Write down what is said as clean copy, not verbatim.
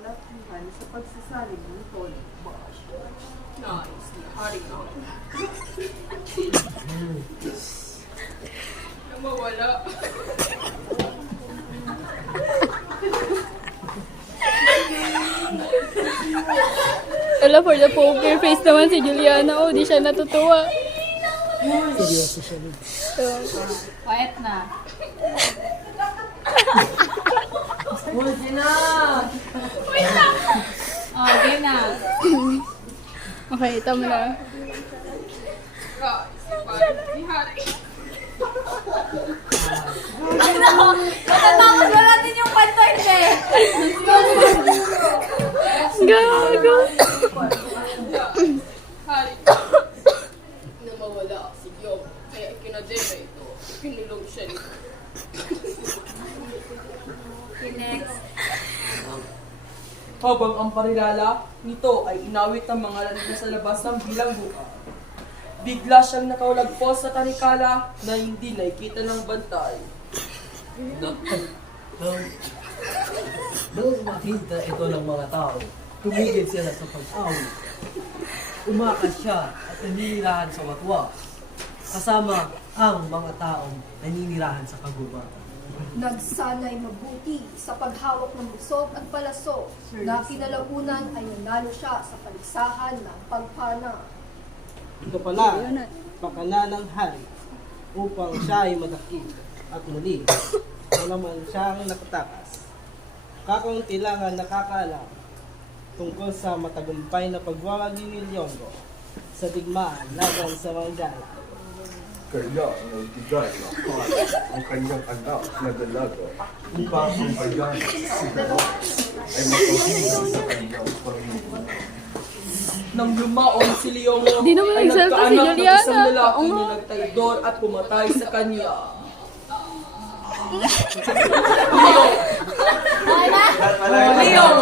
kalakihan sa pagsasalig ng tono. Nais ni Hari na mawala. Wala, for the poker face naman si Juliana. Oh, di siya natutuwa. Seryoso siya. Quiet na. Pwede na! Oh, game na. Okay, tama na. Kaisipan ni Hari. Matatapos ba natin yung kwento, hindi? Gago. Hari. Na mawala si Yom. Kaya kinadema ito. Pinulong siya nito. Next. Habang ang parilala nito ay inawit ng mga lalaki sa labas ng bilangguan. Bigla siyang nakaulagpos sa tanikala na hindi nakikita ng bantay. Nung makita ito ng mga tao, tumigil sila sa pag-awit. Umakas siya at naninirahan sa watwa, kasama ang mga taong naninirahan sa kagubatan. Nagsanay mabuti sa paghawak ng busog at palaso na kinalaunan ay nanalo siya sa paligsahan ng pagpana. Ito pala, pakana ng hari upang siya ay madakil at muli wala man siyang nakatakas. Kakaunti lang ang nakakaalam tungkol sa matagumpay na pagwawagi ni Lyongo sa digmaan laban sa Manggala. Kaya nagbigay ng hari ang kanyang anak na dalaga upang ang bayan si Dalawa ay makahilang sa kanyang Panginoon. Nang lumaon si Leong Di naman ay nagsalta si nagkaanak ng Juliana. isang lalaki Oo na nga. nagtraidor at pumatay sa kanya. Leong!